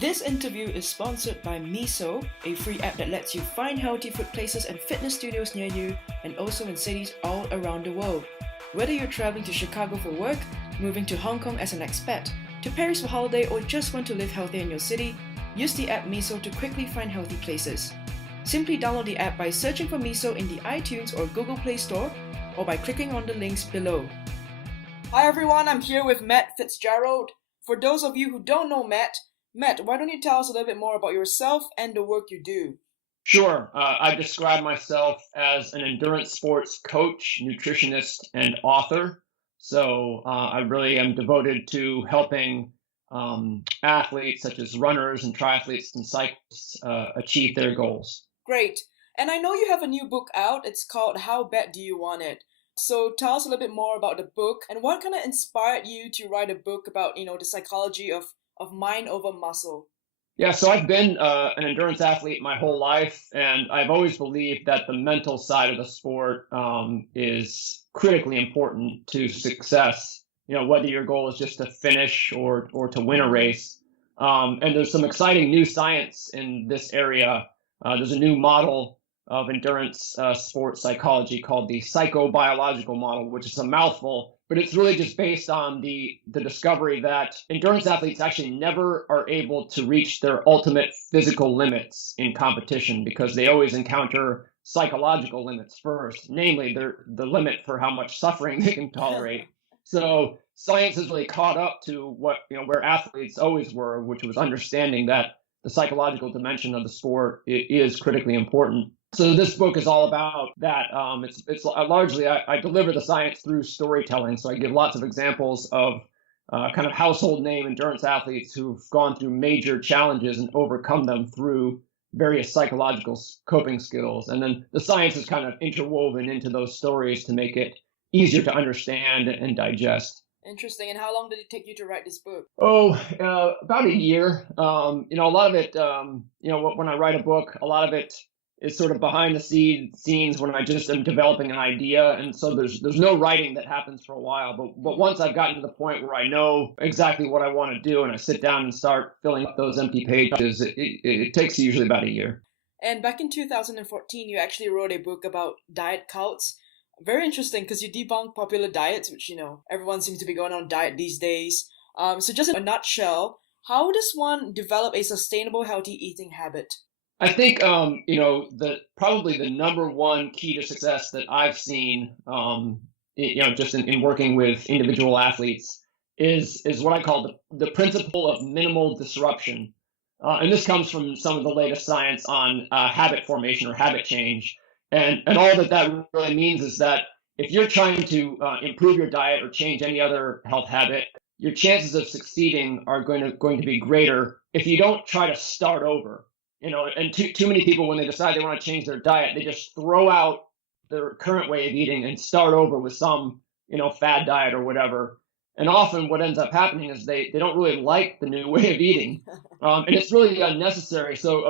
This interview is sponsored by MISO, a free app that lets you find healthy food places and fitness studios near you, and also in cities all around the world. Whether you're traveling to Chicago for work, moving to Hong Kong as an expat, to Paris for holiday, or just want to live healthier in your city, use the app MISO to quickly find healthy places. Simply download the app by searching for MISO in the iTunes or Google Play Store, or by clicking on the links below. Hi everyone, I'm here with Matt Fitzgerald. For those of you who don't know Matt, why don't you tell us a little bit more about yourself and the work you do? Sure. I describe myself as an endurance sports coach, nutritionist, and author. So I really am devoted to helping athletes such as runners and triathletes and cyclists achieve their goals. Great. And I know you have a new book out. It's called How Bad Do You Want It? So tell us a little bit more about the book and what kind of inspired you to write a book about, the psychology of mind over muscle. Yeah, so I've been an endurance athlete my whole life, and I've always believed that the mental side of the sport is critically important to success. Whether your goal is just to finish or to win a race. And there's some exciting new science in this area. There's a new model of endurance sports psychology called the psychobiological model, which is a mouthful, but it's really just based on the discovery that endurance athletes actually never are able to reach their ultimate physical limits in competition because they always encounter psychological limits first, namely the limit for how much suffering they can tolerate. So science has really caught up to where athletes always were, which was understanding that the psychological dimension of the sport is critically important. So this book is all about that. It's largely, I deliver the science through storytelling. So I give lots of examples of kind of household name endurance athletes who've gone through major challenges and overcome them through various psychological coping skills. And then the science is kind of interwoven into those stories to make it easier to understand and digest. Interesting. And how long did it take you to write this book? About a year. A lot of it, when I write a book, a lot of it is sort of behind the scenes when I just am developing an idea. And so there's no writing that happens for a while. But once I've gotten to the point where I know exactly what I want to do and I sit down and start filling up those empty pages, it takes usually about a year. And back in 2014, you actually wrote a book about diet cults. Very interesting because you debunk popular diets, which, everyone seems to be going on diet these days. So just in a nutshell, how does one develop a sustainable, healthy eating habit? I think, probably the number one key to success that I've seen, just in working with individual athletes is what I call the principle of minimal disruption. And this comes from some of the latest science on habit formation or habit change. And all that really means is that if you're trying to improve your diet or change any other health habit, your chances of succeeding are going to be greater if you don't try to start over. And too many people, when they decide they want to change their diet, they just throw out their current way of eating and start over with some, fad diet or whatever. And often what ends up happening is they don't really like the new way of eating. And it's really unnecessary. So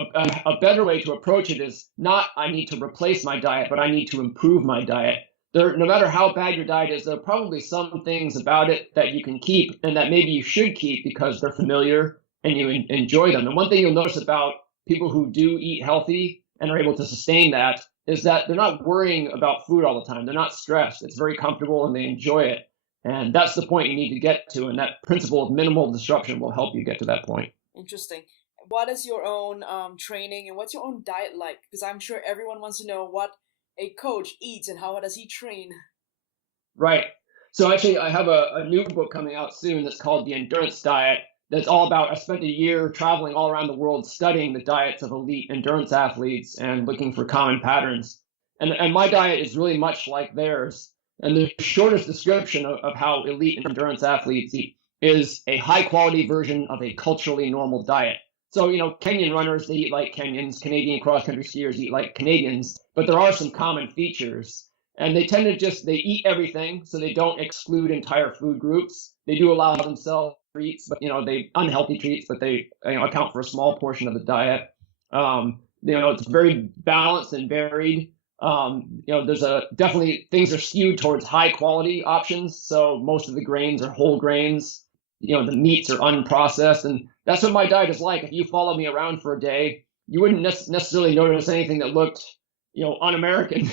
a better way to approach it is not I need to replace my diet, but I need to improve my diet. No matter how bad your diet is, there are probably some things about it that you can keep and that maybe you should keep because they're familiar and you enjoy them. And one thing you'll notice about people who do eat healthy and are able to sustain that is that they're not worrying about food all the time. They're not stressed. It's very comfortable and they enjoy it. And that's the point you need to get to. And that principle of minimal disruption will help you get to that point. Interesting. What is your own training and what's your own diet like? Because I'm sure everyone wants to know what a coach eats and how does he train? Right. So actually, I have a new book coming out soon that's called The Endurance Diet. That's all about, I spent a year traveling all around the world studying the diets of elite endurance athletes and looking for common patterns. And my diet is really much like theirs. And the shortest description of how elite endurance athletes eat is a high quality version of a culturally normal diet. So, Kenyan runners, they eat like Kenyans, Canadian cross-country skiers eat like Canadians, but there are some common features. And they tend to they eat everything, so they don't exclude entire food groups. They do allow themselves treats, but, they unhealthy treats, but they account for a small portion of the diet. It's very balanced and varied. There's definitely things are skewed towards high quality options. So most of the grains are whole grains. the meats are unprocessed, and that's what my diet is like. If you follow me around for a day, you wouldn't necessarily notice anything that looked, un-American.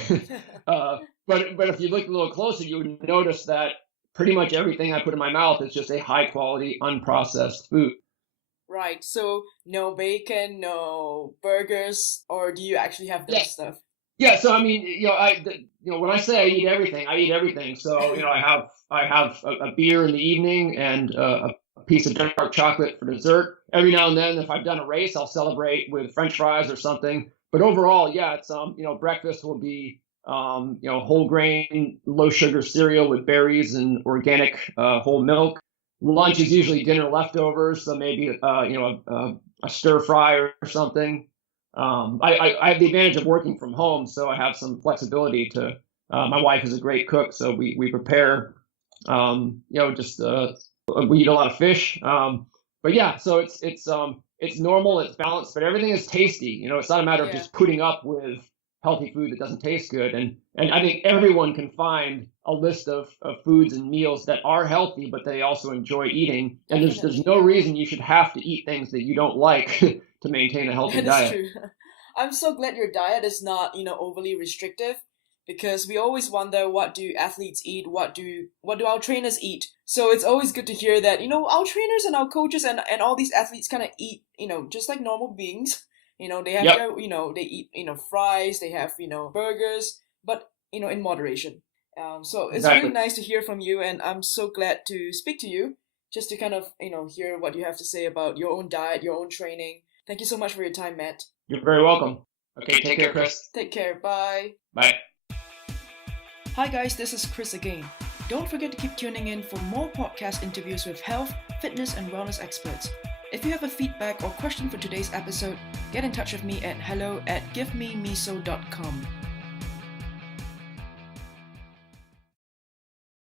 But if you look a little closer, you would notice that pretty much everything I put in my mouth is just a high quality, unprocessed food. Right. So no bacon, no burgers, or do you actually have those stuff? Yeah. So I mean, when I say I eat everything. So I have a beer in the evening and a piece of dark chocolate for dessert. Every now and then, if I've done a race, I'll celebrate with French fries or something. But overall, yeah, it's breakfast will be whole grain, low sugar cereal with berries and organic whole milk. Lunch is usually dinner leftovers, so maybe a stir fry or something. I have the advantage of working from home, so I have some flexibility to. My wife is a great cook, so we prepare. We eat a lot of fish. But yeah, so it's normal, it's balanced, but everything is tasty. It's not a matter of just putting up with healthy food that doesn't taste good. And I think everyone can find a list of foods and meals that are healthy, but they also enjoy eating. And there's no reason you should have to eat things that you don't like to maintain a healthy diet. That is true. I'm so glad your diet is not, overly restrictive, because we always wonder, what do athletes eat? What do our trainers eat? So it's always good to hear that, our trainers and our coaches and all these athletes kind of eat, just like normal beings. They have their, they eat, fries, they have, burgers, but, in moderation. So it's really nice to hear from you, and I'm so glad to speak to you, just to kind of, hear what you have to say about your own diet, your own training. Thank you so much for your time, Matt. You're very welcome. Okay, take care, Chrys. Take care. Bye. Bye. Hi guys, this is Chrys again. Don't forget to keep tuning in for more podcast interviews with health, fitness, and wellness experts. If you have a feedback or question for today's episode, get in touch with me at hello@givememiso.com.